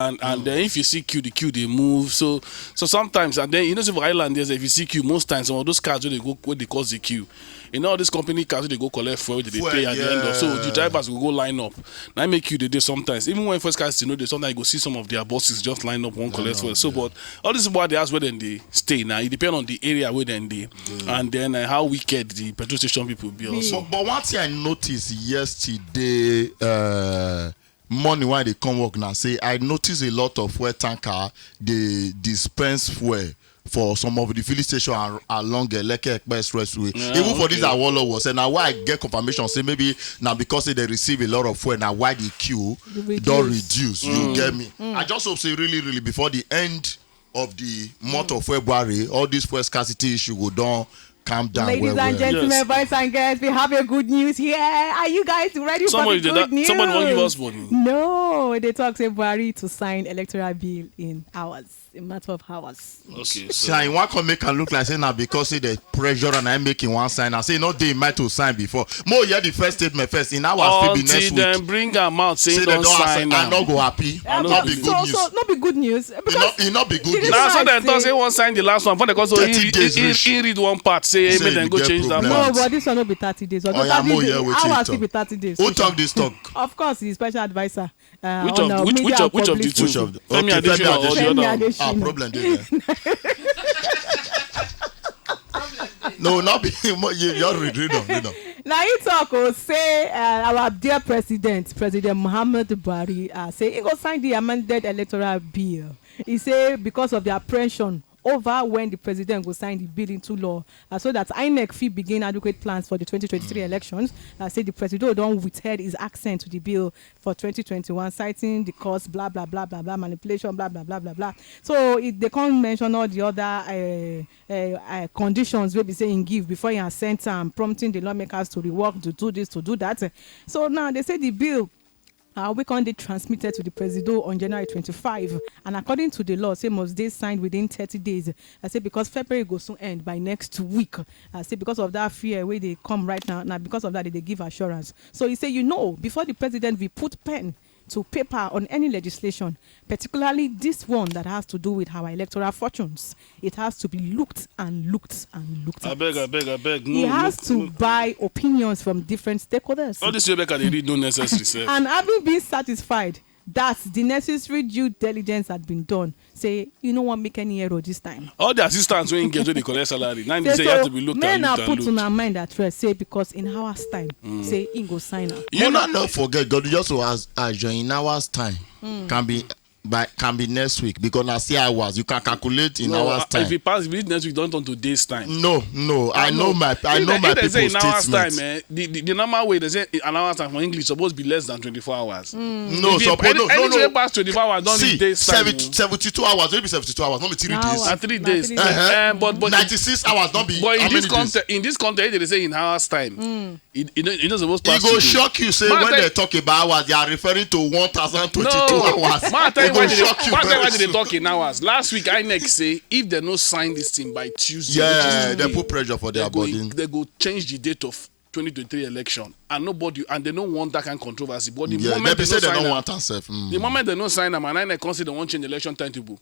And then if you see queue, the queue they move. So sometimes, and then you know, so for island there's if you see queue, most times some of those cars where they cause the queue. You know, all these company cars where they go collect fuel, they pay at the end of. So the drivers will go line up. Now I make you they do sometimes. Even when first cars, they sometimes you go see some of their bosses just line up one collect fuel. So but all this is why they ask where then they stay. Now it depends on the area where then they and then how wicked the petrol station people be also. But one thing I noticed yesterday, morning when they come work now, say I noticed a lot of fuel tanker they dispense fuel for some of the filling station along the Lekki Expressway. Even for this Awolo was, and now why I get confirmation say maybe now because they receive a lot of fuel now why the queue don't reduce. You get me? I just hope say really before the end of the month of February, all this fuel scarcity issue will down. Calm down. Ladies and gentlemen, boys and girls, we have a good news here. Are you guys ready for the good news? Somebody won't give us money. No, they talk to Buhari to sign electoral bill in hours. A matter of hours. Okay. So I want to make it look like say now because say the pressure and I'm making one sign. I say no they might to sign before. More yeah the first statement first in hours be next week. Then bring them out saying don't sign. I'm not go happy. Not be good news. So not be good news. It not be good news. Now so then don't say one sign the last one. For the cause he read one part say maybe then go change that. No, but this one not be 30 days. Hours still be 30 days. Who talk this talk? Of course, the special advisor. Which of the two? Femi Adesina or the other? Problem there. No, not be you're read on. Now he talk say our dear President Muhammad Buhari say he go sign the amended electoral bill. He say because of the apprehension over when the president will sign the bill into law, so that INEC fit begin adequate plans for the 2023 elections. Say the president don't withhold his accent to the bill for 2021, citing the cost, blah blah blah blah blah, manipulation, blah blah blah blah blah. So they can't mention all the other conditions we be saying give before he has sent prompting the lawmakers to rework, to do this, to do that. So now they say the bill. We can be transmitted to the president on January 25, and according to the law, say must they signed within 30 days. I say because February goes to end by next week. I say because of that fear where they come right now because of that they give assurance. So he say before the president we put pen to paper on any legislation, particularly this one that has to do with our electoral fortunes. It has to be looked at. I beg. He has to buy opinions from different stakeholders. All this Rebecca, they read no necessary. And having been satisfied that the necessary due diligence had been done, say you no want make any error this time. All the assistants when engage with the collect salary. Now they say you have to be looked at. Men are put on our mind at rest. Say because in hours time, say in go sign up. You not forget God just as in hours time can be next week because now 6 hours you can calculate in hours time. If it pass next week, don't on to days time. No. I know my people's statement. The normal way they say an hour time for English supposed to be less than 24 hours. No. Anything past 24 hours don't need days time. 72 hours, maybe 72 hours, not be 3 days. 3 days. But 96 hours don't be. But in this context, they say in hours time. It not supposed to pass. It go shock you say when they talk about hours, they are referring to 1,022 hours. Why did they talk in hours? Last week, INEC say if they no sign this thing by Tuesday, they put pressure for their body. They go change the date of 2023 election, and they don't want that kind of controversy. But the moment they don't want the moment they don't sign them, and INEC consider they want change election timetable.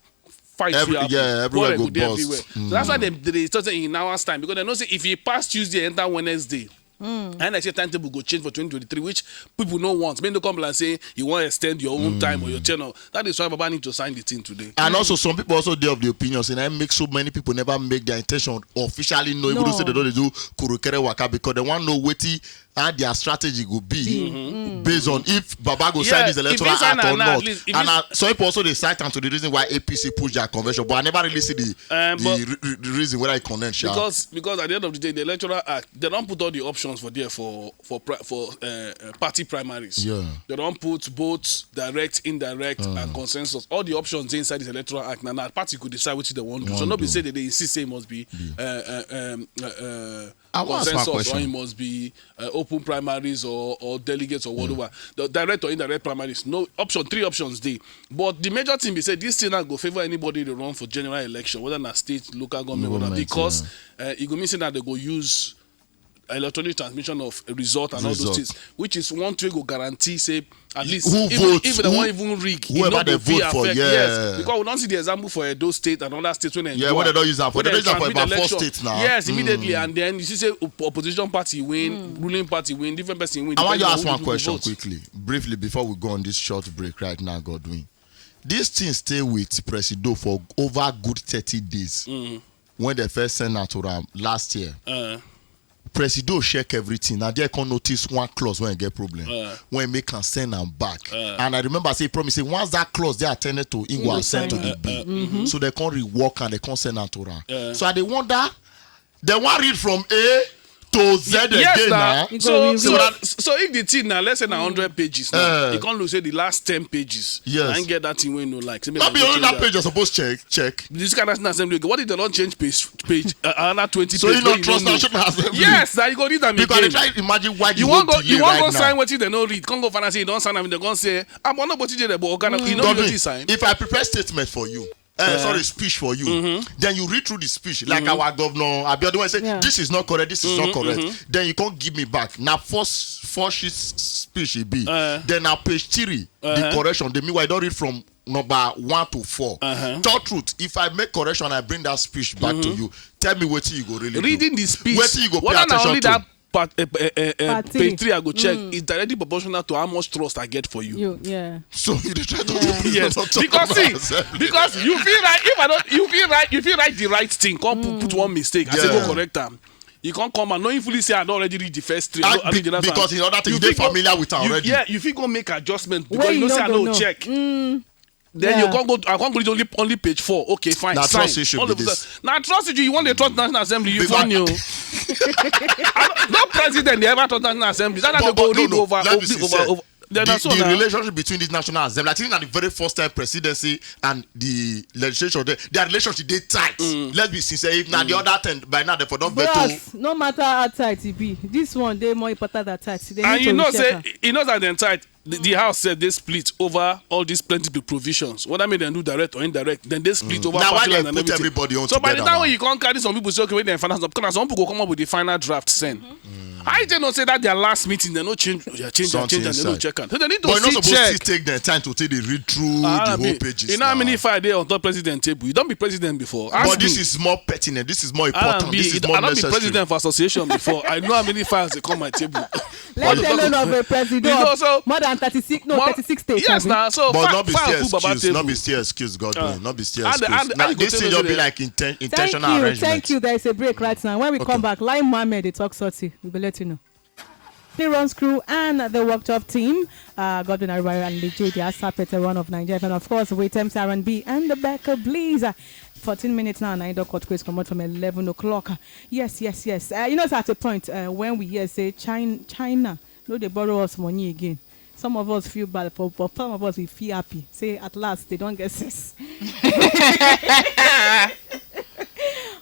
Everywhere go bust. So that's why they started in hours time because they know say if you pass Tuesday, enter Wednesday. And I say timetable go change for 2023, which people don't want. Maybe they come and say you want to extend your own time or your channel. That is why Baba need to sign the thing today. And also some people also they have the opinions, and I make so many people never make their intention officially know. Even though say they don't do kurukere waka because they want to know what and their strategy will be based on if Baba go sign this electoral act or not. And some people also they cite to the reason why APC push their convention, but I never really see the reason why I condemn. Because at the end of the day, the electoral act they don't put all the options for there for party primaries. Yeah. They don't put both direct, indirect, and consensus. All the options inside this electoral act. Now the party could decide which they want to do. So nobody say that they insist say it must be consensus or it must be open primaries or delegates or whatever. The direct or indirect primaries, no option, 3 options there. But the major thing be say this thing not go favor anybody to run for general election, whether na state, local government, whatever, because it go mean say that they go use electronic transmission of a result and all those things, which is one way go guarantee say at least who even votes, if they won't even rig, whoever they vote for, yes, because we don't see the example for Edo State and other states when they when they don't use that for, they use that for about 4 states now. Yes, immediately, and then you see say opposition party win, ruling party win, different person win. I want you to ask one question quickly, briefly, before we go on this short break right now, Godwin. This thing stay with Presido for over good 30 days. When they first sent out to them last year. Presido check everything. Now they can notice one clause when you get problem. When they can send them back. And I remember say promise say once that clause they attended to, it was sent to the bill. So they can rework and they can send out to them. So I wonder, they want read from A to Z again now. So if the thing now, let's say now 100 pages now, you can't lose say the last 10 pages. Yes. And get that thing when you like. Not be only that page you're supposed to check. This kind of assembly. What if they don't change page another 20 so pages? So you don't trust National Assembly? Yes, that you go read them again. Because they try to imagine why you won't go. You won't go sign what they don't read. Can't go find and say you don't sign them. They're gonna say I'm not what you did, but you know what you sign. If I prepare statement for you. Speech for you. Then you read through the speech, like our governor Abiodun say, this is not correct, this is not correct. Then you can't give me back. Now first 4 sheets speech it be. Then now page 3, the correction. The meanwhile I don't read from number 1 to 4. Third truth, if I make correction, I bring that speech back to you. Tell me what you go really reading do. The speech. What you go pay attention to. Page 3 I go check is directly proportional to how much trust I get for you. So you try to yes. because you feel right if I don't you feel right the right thing. Can't put one mistake. I say go correct them. You can't come and knowing fully say I don't already read the first 3. Because in order to be familiar with already. You feel go make adjustment because you know say I don't check. Then you can't go. I can't go read only page 4. Okay, fine. Now trust issue be this. Now trust issue. You want the trust National Assembly? You find you. No president they ever trust National Assembly. That's how they go read over. The relationship between this National Assembly, I think at the very first time presidency and the legislature, their relationship they tight. Let's be sincere. If not the other 10 by now they for don't better. No matter how tight it be, this one they more important than tight. And you know say that they're tight. The House said they split over all these plenty provisions. What I mean, they do direct or indirect, then they split over. Now why they put everybody on so together? By the time when you can't carry some people say okay, wait, then finance up. Because some people go come up with the final draft send. I did not say that their last meeting they no change, and they no check out. So they need to but see not supposed to take their time to take the read through the whole pages. You know how many file they on top president table? You don't be president before. But this is more pertinent. This is more important. This is more necessary. I don't be president for association before. I know how many files they come my table. Let alone of a president. More than 36 states. Yes, now so but not be still excuse, God. Not be still excuse. Now this thing just be like intentional arrangement. Thank you. There is a break right now. When we come back, Lai Mohammed, the talk sorty, we will let you know. The Runs crew and the workshop team, Godwin Aribari and Lejo, the Asa Peteron of Nigeria, and of course, Waitem R&B and the Becca Blaze. 14 minutes now, and I don't cut quiz come out from 11 o'clock. Yes. You know, it's at a point when we hear say China, no, they borrow us money again. Some of us feel bad, but some of us we feel happy. Say at last they don't get this.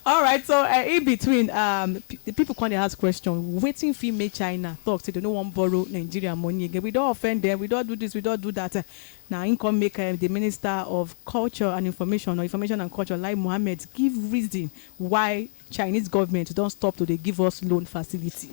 All right, so in between, the people can't ask questions. Waiting for me China talk say they don't want borrow Nigerian money again. We don't offend them. We don't do this. We don't do that. Now, income make the Minister of Culture and Information and Culture, Lai Mohammed, give reason why Chinese government don't stop to they give us loan facility.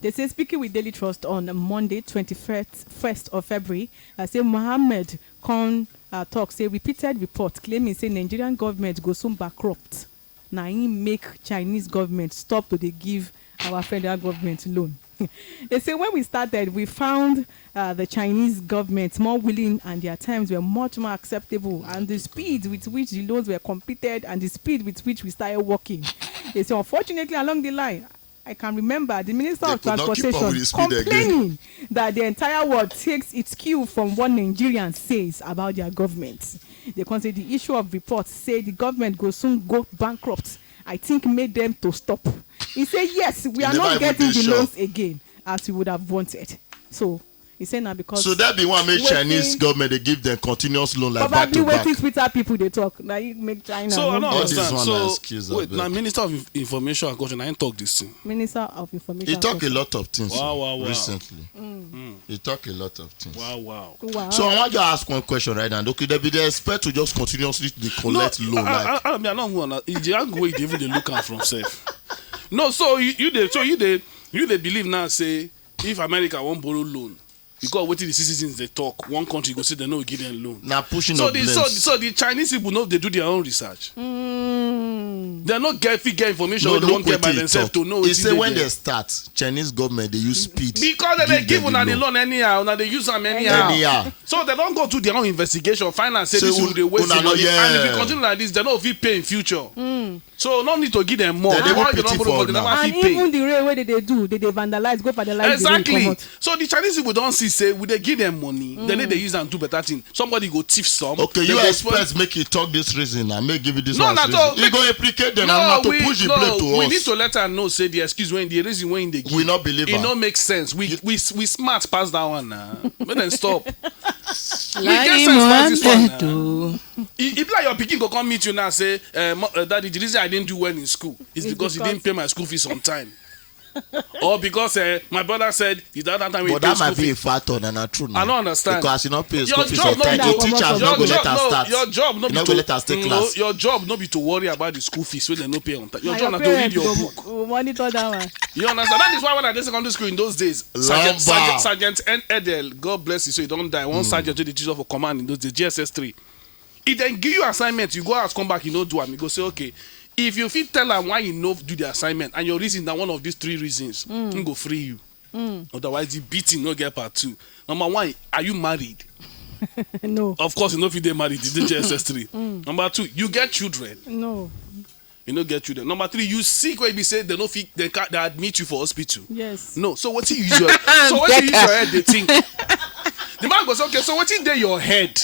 They say speaking with Daily Trust on Monday, 21st of February, say Mohammed can talk say repeated report claiming say Nigerian government go soon bankrupt. Now he make Chinese government stop to they give our federal government loan. They say when we started, we found the Chinese government more willing and their terms were much more acceptable, and the speed with which the loans were completed and the speed with which we started working. They say unfortunately along the line, I can remember the Minister of Transportation complaining that the entire world takes its cue from what Nigerians says about their government. They can say the issue of reports say the government will soon go bankrupt. I think made them to stop. He said, yes, we are not getting the loans again as we would have wanted. So he said now because so that be one make Chinese government they give them continuous loan like back to back. Probably waiting Twitter people they talk. Now you make China. So I don't understand. So wait, now Minister of Information and Culture, I ain't talk this thing. Minister of Information. He talk a lot of things. Wow. Recently. He talk a lot of things. Wow. So I want you to ask one question right now. Okay, they be they expect to just continuously collect loan like. I mean, I don't want to. The angle way they even look at from safe. No, so you You they believe now say if America won't borrow loan because what the citizens they talk, one country go say they no give them loan. Now pushing So up the Chinese people know they do their own research. They're not get information no, they won't get by themselves to know. They say when they start, Chinese government they use speed. Because they give on the loan anyhow, now they use them anyhow. So they don't go to their own investigation, find and say this will they waste money. And if you continue like this, they don't feel pay in future. So no need to give them more. And even the railway they do, they vandalize, go for the life. Exactly. So the Chinese people don't see say would they give them money, then they use and do better thing. Somebody go thief some. Okay, you experts make it talk this reason and make give it this one reason. You go implicate them and not to push the blame to us. We need to let her know say the excuse when the reason when they give. We not believe it. Not make sense. We smart pass that one now. But then stop. We get sense pass this one now. If like your pikin go come meet you now say, Daddy, the reason I didn't do well in school is because he didn't pay my school fees on time. Or because my brother said is that time we pay school fees. But that might be a factor and not true now. I don't understand. Because you not pay school fees on time. Your teachers not go let us start. Your job not be to let us take class. Your job not be to worry about the school fees when they no pay on time. Your job not to read your book. Monitor that one. You understand? That is why when I did secondary school in those days, Sergeant N. Edel, God bless you, so you don't die. One sergeant to the teacher for command in those days, GSS 3. He then give you assignment, you go out, come back, you know do them. You go say, okay, if you fit tell them why you know do the assignment and your reason that one of these 3 reasons, he go free you. Otherwise, the beating no get part 2. Number 1, are you married? No. Of course, you know if you're married, it's the GSS 3. Number 2, you get children. No. You don't get children. Number 3, you sick where you say they no fit, they admit you for hospital. Yes. No. So what you use your head? They think. The man goes, okay. So what in there your head?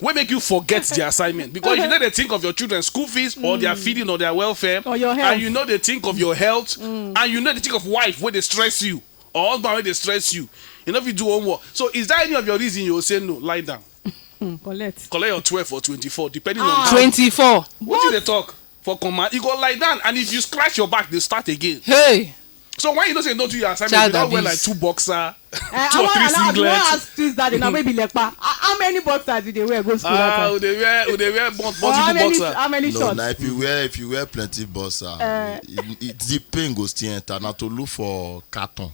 What make you forget the assignment? Because you know they think of your children's school fees or their feeding or their welfare, or your health. And you know they think of your health, and you know they think of wife where they stress you or husband where they stress you. You know if you do homework. So is there any of your reason you will say no? Lie down. Collect your 12 or 24, depending on 24. What did they talk? For command, you go lie down, and if you scratch your back, they start again. Hey. So why you don't say no to your assignment? You don't wear like 2 boxer, 2 or 3 singlets. I ask this that now maybe like how many boxers did they wear go school that time? They wear multiple boxers. How many shorts? No, if you wear plenty boxer, the pain goes to enter. Now to look for carton.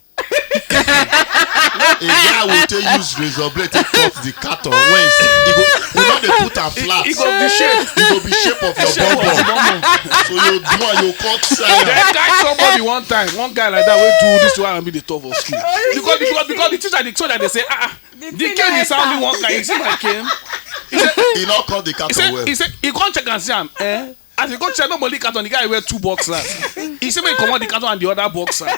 A guy will take use razor blade to cut the carton when you know they put a flat. It go be shape. It go be shape of your bum. So you do and you cut side. They guy somebody one time, one guy like that will do this to her and be the top of school. Because the teacher told that they say the cane is only one guy. You see my cane? He not cut the carton well. He said he can't check and see him. As he go check nobody carton, the guy wear 2 boxers. He said when he come out the carton and the other boxer.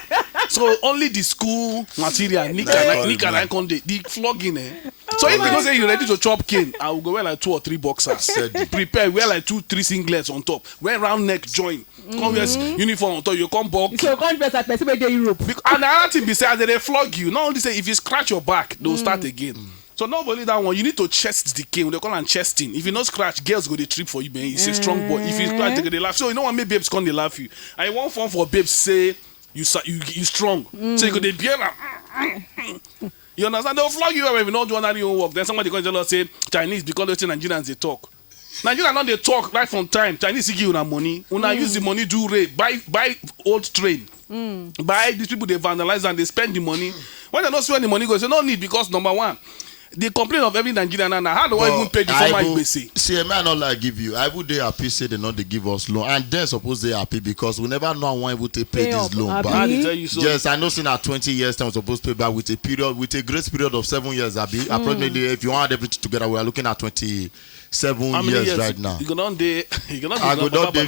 So only the school material, Nika and Conde, the flogging. So if you don't say you're ready to chop cane, I will go wear like 2 or 3 boxers. Prepare, wear like 2, 3 singlets on top. Wear round neck join. Come wear uniform on top. You come box. So come dress like person where they Europe. And another thing be say as they flog you. Not only say if you scratch your back, they'll start again. So not only that one, you need to chest the cane. They call it chesting. If you not scratch, girls go to trip for you, man. He's a strong boy. If you scratch, they laugh. So you know what make babes come they laugh you. I want form for babes say you strong. So you go they bear like. You understand? They'll flog you when you not do any work. Then somebody comes and say Chinese because they say Nigerians they talk. Nigerians not they talk right from time. Chinese give you money. When use the money do rape, buy old train. Buy these people they vandalize and they spend the money. When they not spend the money, go say no need because number 1. They complain of every Nigerian and how do I even pay the former IBC? See, a man not like give you. I would they happy say they not they give us loan, and then suppose they happy because we never know when we to pay this loan back. Yes, I know. Since at 20 years time we're supposed to pay back with a grace period of 7 years. Approximately, if you want everything together, we are looking at 27 years right now. You go day. I go down day.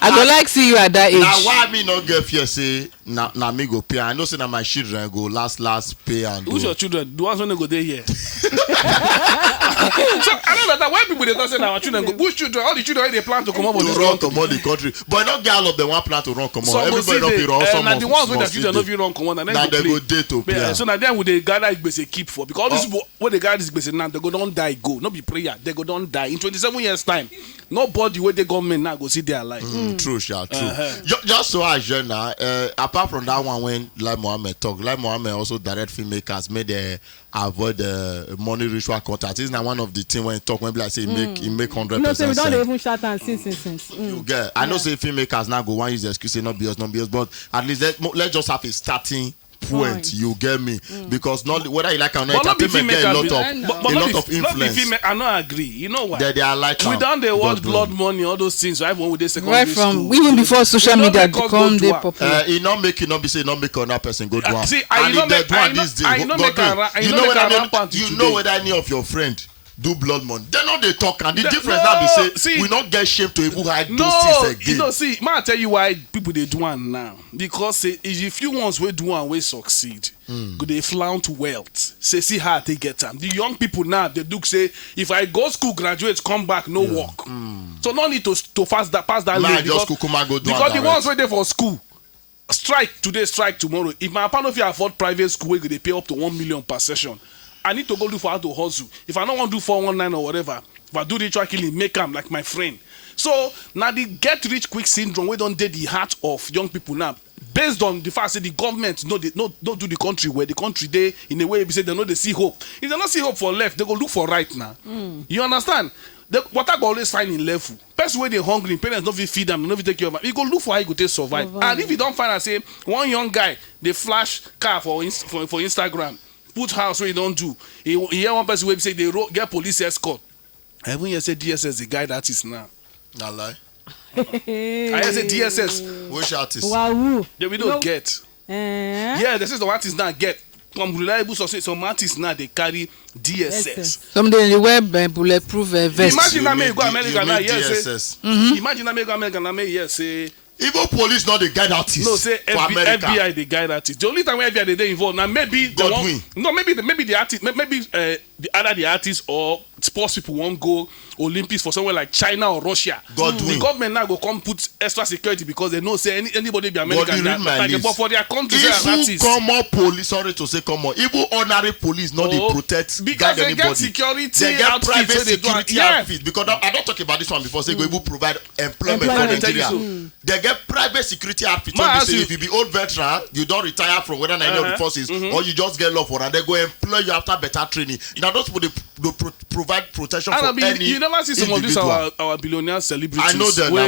I go like see you at that age. Now why me not get fear say na me go pay? I know say na my children go last pay and. Who's your children? The ones when they go there here. So I know that why people they don't say our children go. Which children? All the children they plan to come over the country. But not get all of them one plan to run come on. Everybody don't be run. Some the ones when the children don't run come on. Now they go day to play. So now then would they gather Igbese keep for because all these people when they gather this Igbese now they go don't die go. Not be prayer. They go don't die in 27 years time. Nobody where the government now go see their life. True, true. Just so I join now, apart from that one, when Lai Mohammed talk, Lai Mohammed also direct filmmakers made avoid money ritual contact. It's not one of the things when he talk, when like say he make 100%. No, so we don't even shut down since. You get. I know say filmmakers now go one use the excuse say not BS, but at least let's just have a starting point. You get me? Because not whether you like or not, entertainment get a lot of influence. I don't agree. You know why? They are like we done the watch blood money, all those things. Right when we did secondary right from school. even before social media become the popular. He not be say not make another person go do one. See, and if they do one this day, you know whether any of your friend do blood money. They know they talk and the difference now be say we not get shame to even hide those things again. You know, see, man, I tell you why people they do one now. Because say if you ones we do one we succeed, go they flaunt wealth. Say see how they get them. The young people now they do say if I go school, graduate, come back, no work. So no need to pass that lane because the ones where they for school. Strike today, strike tomorrow. If my partner if you afford private school, they pay up to 1 million per session. I need to go do for how to hustle. If I don't want to do 419 or whatever, if I do ritual killing, make them like my friend. So now the get rich quick syndrome, we don't do the heart of young people now. Based on the fact that the government don't do the country where the country they in a way they say they know they see hope. If they don't see hope for left, they go look for right now. You understand? What I go always find in level. Person where they hungry, parents don't feed them, don't take care of them. You go look for how you go to survive. And if you don't find, I say one young guy they flash car for Instagram. Put house where you don't do. He hear one person where say they get police escort. I even hear say DSS the guy that is now. Not lie. I hear say DSS. Which artist? Wow. We don't get. Yeah, this is the artists now get. From reliable sources, some artists now they carry DSS. Some they wear bulletproof vest. Imagine I may go America now, yes. Imagine I may go America now, yes, say. Even police not the guide artists. No, say FBI the guide artists. The only time where FBI they involved now maybe the one, no maybe the artist maybe the artists or sports people won't go Olympics for somewhere like China or Russia. The government now go come put extra security because they know say anybody be American but for their country they are artists. Common police, sorry to say common. Even ordinary police not they protect because they get security. They get private security outfit because I don't talk about this one before. Say go even provide employment for Nigeria. They get private security outfit. Say if you be old veteran, you don't retire from whether any of the forces or you just get law for and they go employ you after better training. Now those people they provide protection for any. You never see some of these our billionaire celebrities. I know them. We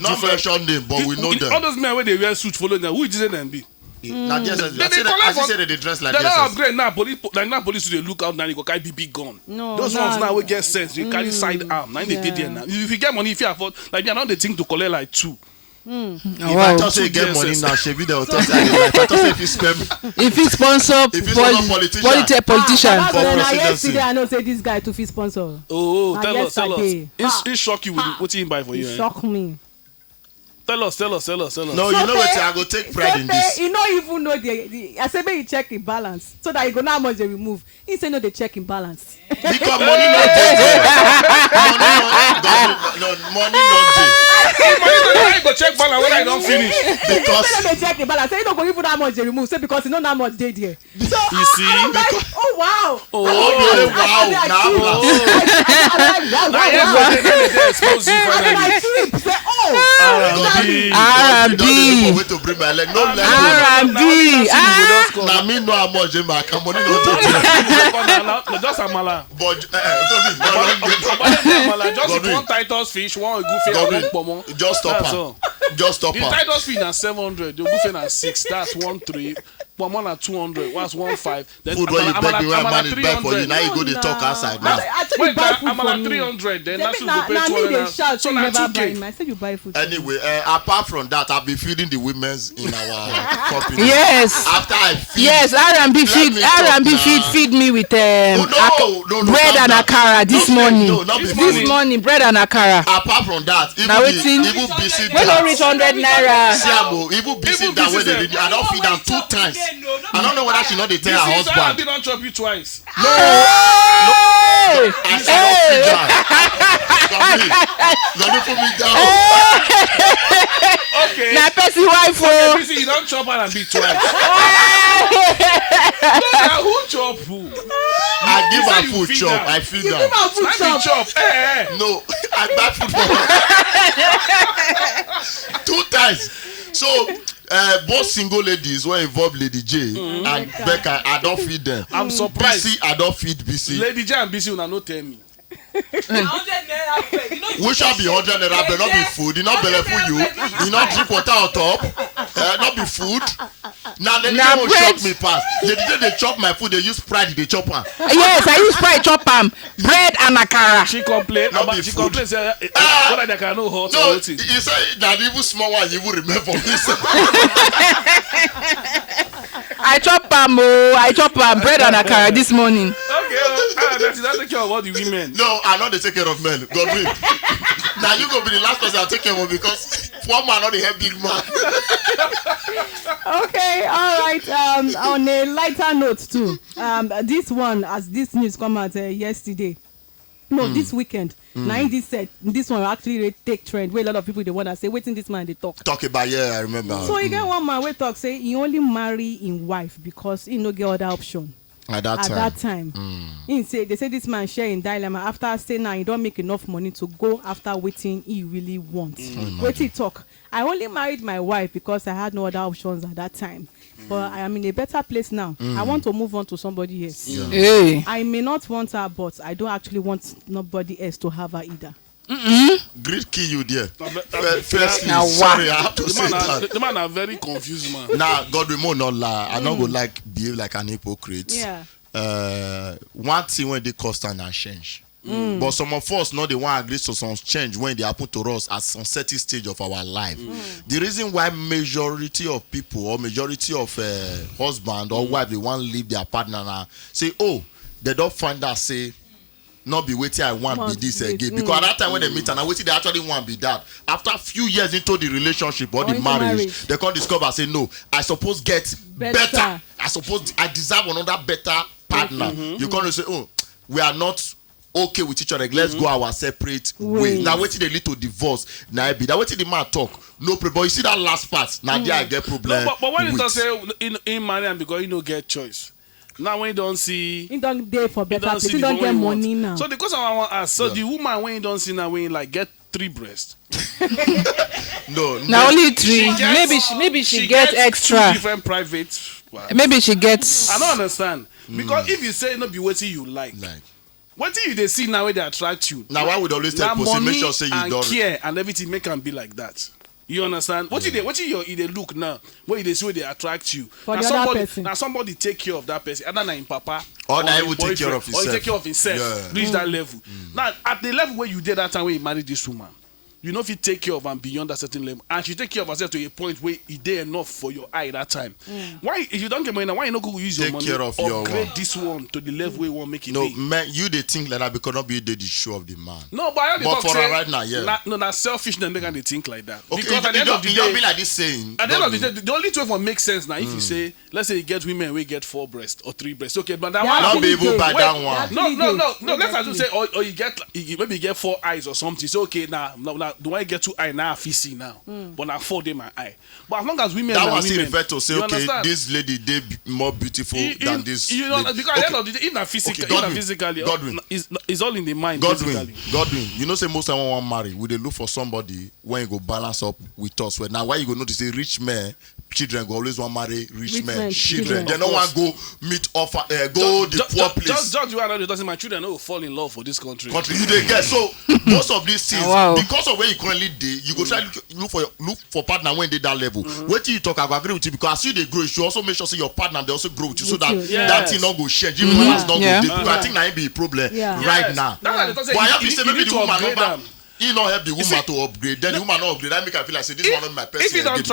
not mention them, but we know them. All those men where they wear suits following them. Who is them be? Now I say they dress like they this. don't upgrade now. Police they look out now. They go carry BB gun. Those ones now we get sense. You carry side arm. Now they did there now. If you get money, if you afford, like now they think to collect like 2. If I just say get money now, Chevy they will talk like if I just say if you spend, if you sponsor politician for presidency. Yesterday I know say this guy to fit sponsor. Tell us. It shock you with what he buy for you. Shock me. Tell us. No, you know what? I go take pride in this. You don't even know the. I say make you check in balance so that you go know how much they remove. He say no, they check in balance. Because money not there. Money not there. Money go check balance when I don't finish. Because they check in balance. Say you don't go even how much they remove. Say because you know how much they there. So you see? Oh wow. Wow. R&B. Way to bring my leg. No R&B. Now me know how much in my money not there. Just amala. But just one Titus fish, one goofy, and one pomo. Just stop her. Just stop her. The Titus fish na 700. The goofy na 6. That's 13. Pomo na 200. What's 15? Then food when you beg the way man is beg for you. Now you go to talk outside now. Wait, I'm at 300. Then that's you go pay 200. So now 2K. I said you buy food. Anyway, apart from that, I'll be feeding the women's in our company. Yes. After I feed. Yes, R&B feed me with bread and akara this morning. No, not this morning, bread and akara. Apart from that, even busy. We don't reach 100 naira. Even busy that way they I don't feed them 2 times. I don't know whether she not they tell her husband. They don't chop you twice. No. I said don't feed her. Don't put me down. Okay. Now person wife for. Okay, you don't chop her and be twice. No, who chop who? I give her food chop. I feed her. You give her food chop. No, I buy food for her 2 times. So both single ladies were involved, Lady J and Becca. I don't feed them. I'm surprised. BC, I don't feed BC. Lady J and BC will not tell me. We shall be 100 naira, but not be food. It not belly for you. You not drink water on top. Not be food. Now they will chop me past. They chop my food. They use pride. They chop her. Yes, I use pride chop bread and akara. She complained. She complained. Say, what I can know hot. No, he said that even small one you will remember this. I chop bread and akara this morning. Okay, that's take care of all the women. No, I know they take care of men. God will. Now you gonna be the last person I take care of because one man not the head big man. Okay, all right. On a lighter note too. This one, as this news come out yesterday. No, this weekend. Now this said this one actually take trend where a lot of people they wanna say, waiting this man they talk. Talk about I remember. So you get one man we talk say he only marry in wife because he no get other option. At that time. He say they say this man share in dilemma after say now he don't make enough money to go after waiting he really wants. Wait he talk. I only married my wife because I had no other options at that time. But I am in a better place now. I want to move on to somebody else. Yeah. Hey. I may not want her, but I don't actually want nobody else to have her either. Great key you there. Firstly, sorry, I have to say that. The man are very confused, man. Now, God will not lie. I don't go like behave like an hypocrite. Yeah. One thing when they cost and change. But some of us not the one agree to some change when they happen to us at some certain stage of our life. The reason why majority of people or majority of husband or wife they want to leave their partner now say, oh, they don't find that say not be waiting I want be this again. Because at that time when they meet and I waiting they actually want be that. After a few years into the relationship or the marriage, they can discover say no, I suppose get better. I suppose I deserve another better partner. You can't say, oh, we are not okay with each other. Let's go our separate way. Now waiting they lead to divorce. Now be that waiting the man talk. No problem. But you see that last part. Now there I get problem. No, but when you don't say in marry and because you don't get choice. Now when you don't see, he don't dey for better place. He don't get money now. So the question I want to ask, so the woman when you don't see now when you like get 3 breasts. No. Now only 3. Maybe she gets extra. 2 different private. Maybe she gets. I don't understand because if you say no be wetin you like. What do they see now where they attract you? Now I would always tell people make sure say you don't care and everything make them be like that. You understand? What they look now? What they see where they attract you? For the other person. Now somebody take care of that person. Other than him papa. Or now he will take care of himself. Or he take care of himself. Reach that level. Now at the level where you did that time when you married this woman, you know if you take care of and beyond a certain level, and she take care of herself to a point where it there enough for your eye that time. Why if you don't get money now, why you not go use your money? Take care of your upgrade this one to the level where you want make it. No, man, you they think like that because not be the show of the man. No, but I but for right now, yeah. No, that's selfishness make they think like that. Okay, because at the end of the day, don't be like this saying. At the end of the day, the only way for make sense now if you say, let's say you get women we get 4 breasts or 3 breasts. Okay, but that one not be able by that one. No. Let's assume say or you get maybe you get 4 eyes or something. So okay, now do I get 2 eyes now? I see now, but now 4 day my eye. But as long as women that was still refer to say okay, understand? This lady they more beautiful than this. You know, because at the end of the day, even physically, Godwin, it's all in the mind. Godwin, you know, say most time want marry, we they look for somebody when you go balance up with us. Well, now why you go notice a rich man, children go always want marry rich men, children. They don't want to go meet offer, go the poor place. Just you and doesn't my children will fall in love for this country. You they get so most of these things because of where you currently dey, you go try look for partner when they that level. Wait till you talk, I go agree with you because as you they grow, you should also make sure say your partner they also grow with you so that that thing not go change. Even when it's not go, I think that be a problem right now. But I have to say maybe the woman number. He not help the woman to upgrade. Then the woman not upgrade. That make I feel like say this one of my person. If you don't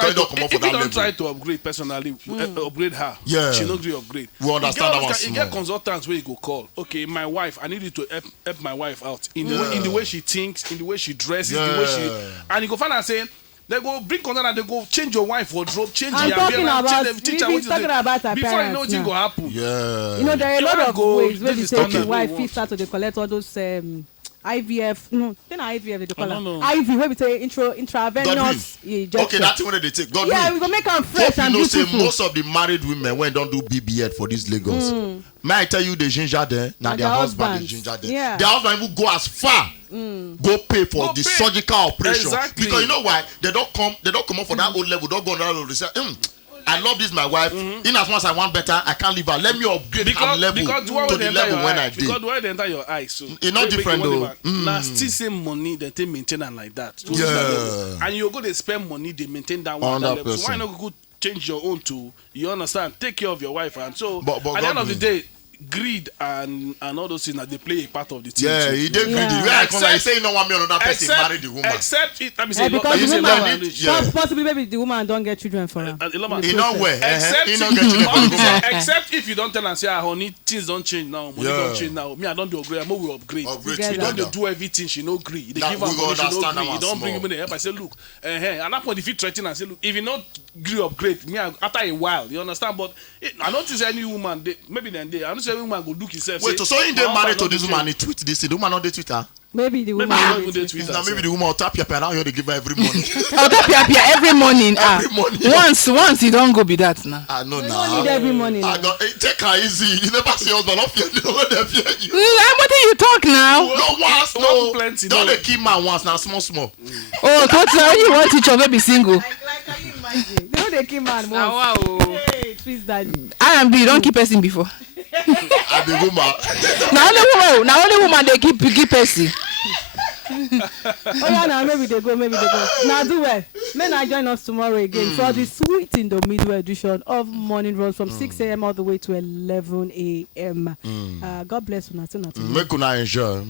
try to upgrade personally, upgrade her. Yeah. She not really upgrade. We understand that one. You get consultants where you go call. Okay, my wife. I need you to help my wife out in the way she thinks, in the way she dresses, the way she. And you go find her saying. They go bring content and they go change your wife wardrobe, change your appearance, change her before you know what's going to happen. Yeah. You know there are a lot of ways where you say the wife fit start to collect all those IVF, no, then IVF they call no. IV, where we say intravenous injection. Okay, that's when they take. God yeah, we go make them fresh and beautiful. Say most of the married women when don't do BBL for this Lagos. May I tell you the ginger there? Now their husband is ginger there. Yeah. Their husband will go as far. Go pay for the surgical operation. Exactly. Because you know why? They don't come up for that old level, don't go on that level. They say, I love this my wife. In as much as I want better, I can't leave her. Let me upgrade her level to the level when I did. Because why they enter your eyes? So it's not different though. Now still same money they take maintain and like that. So and you go to spend money they maintain that one level. So why not go change your own too? You understand? Take care of your wife and so at the end of the day. Greed and all those things that they play a part of the team. Yeah, he did greedy. Where I come, I say no one me another person marry the woman. Except it, let me say, because the woman, possibly maybe the woman don't get children for her. In no way. Except if you don't tell and say, honey, things don't change now, money don't change now. Me, I don't do upgrade. I'm will upgrade. You don't do everything. She no agree. They give her money. She no agree. You don't bring me the help. I say, look, at that point, if you threaten and say, look, if you not agree upgrade, me after a while, you understand? But I don't see any woman. Maybe then I don't see any woman go look himself. Wait, so in they married to this woman, he tweet this. The woman on the Twitter. Maybe the woman. Maybe the woman will tap your pen out here. They give her every morning. I'll tap your every morning. Every morning. Once you don't go be that now. I know now. You don't need every morning. Take her easy. You never see husband not fear you. They fear you. What do you talk now? No once, no. Plenty. Don't they keep man once now, small. Oh, totally. You want teacher maybe single. Like can you imagine? They don't keep man once. Wow. Hey, twist that. R&B don't keep person before. I be woman. Now only woman they keep person. Oh yeah, now maybe they go. Now do well. Men are join us tomorrow again for the sweet in the middle edition of Morning Runs from 6 a.m. all the way to 11 a.m. God bless you. Make una enjoy.